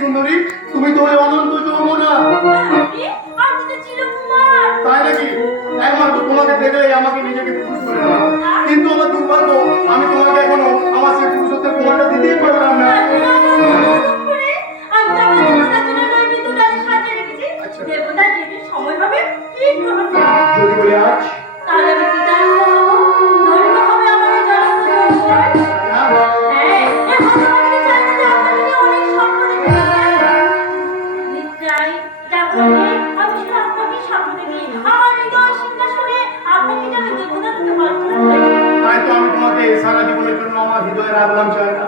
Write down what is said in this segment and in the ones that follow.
সুন্দরী, তুমি তো ওই অনন্ত যৌবনা। তাই নাকি? একমাত্র তোমাকে দেখলেই আমাকে নিজেকে পুরুষ করে না, কিন্তু আমার দুর্ভাগ্য আমি তোমাকে এখনো আমার সেই পুরুষত্বের প্রমাণটা দিতেই পারলাম না। যদি বলি আজ সারা জীবনের জন্য আমার হৃদয়ে রাখলাম চায় না।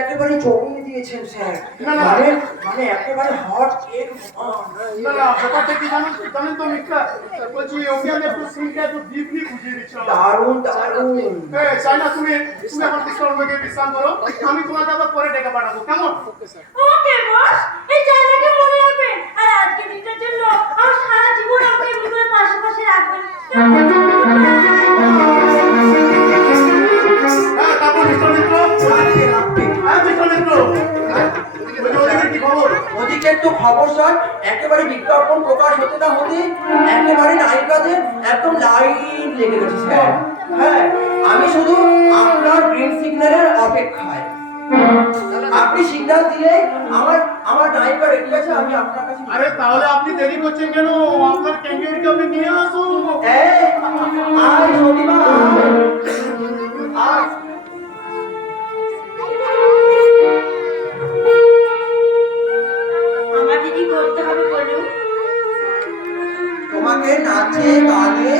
একেবারে জমিয়ে দিয়েছেন স্যার, মানে একেবারে হট কেক। না না, ব্যাপারটা কি জানেন তো মিত্রা, বলছি ওকে আমি একটু সিনটা একটু ডিপলি বুঝিয়ে দিচ্ছিলাম। দারুণ দারুণ। চাই না তুমি এখন বিশ্রাম করো, আমি তোমাকে আবার পরে ডেকে পাঠাবো, কেমন? ওকে বস, এই জায়গাকে মনে রাখবেন, আর আজকে দিনটার জন্য আর সারা জীবন আমাকে এমনি করে পাশাপাশি রাখবেন। হ্যাঁ, তারপর মিস্টার মিত্র, ওদিকের তো খবর স্যার, একেবারে বিজ্ঞাপন প্রকাশ হতে না হতে একেবারে নায়িকাদের একদম লাইন লেগে গেছে স্যার। হ্যাঁ, আমি শুধু আপনার গ্রিন সিগন্যালের অপেক্ষায়। আপনি সিগন্যাল দিলে আমার নায়িকা রেডি আছে, আমি আপনার কাছে। আরে তাহলে আপনি দেরি করছেন কেন? আপনার ক্যান্ডিডেটকে আপনি নিয়ে আসুন। আয় সতীমা, আয়। আমার দিদি করতে হবে বলুন। তোমাকে নাচে গানে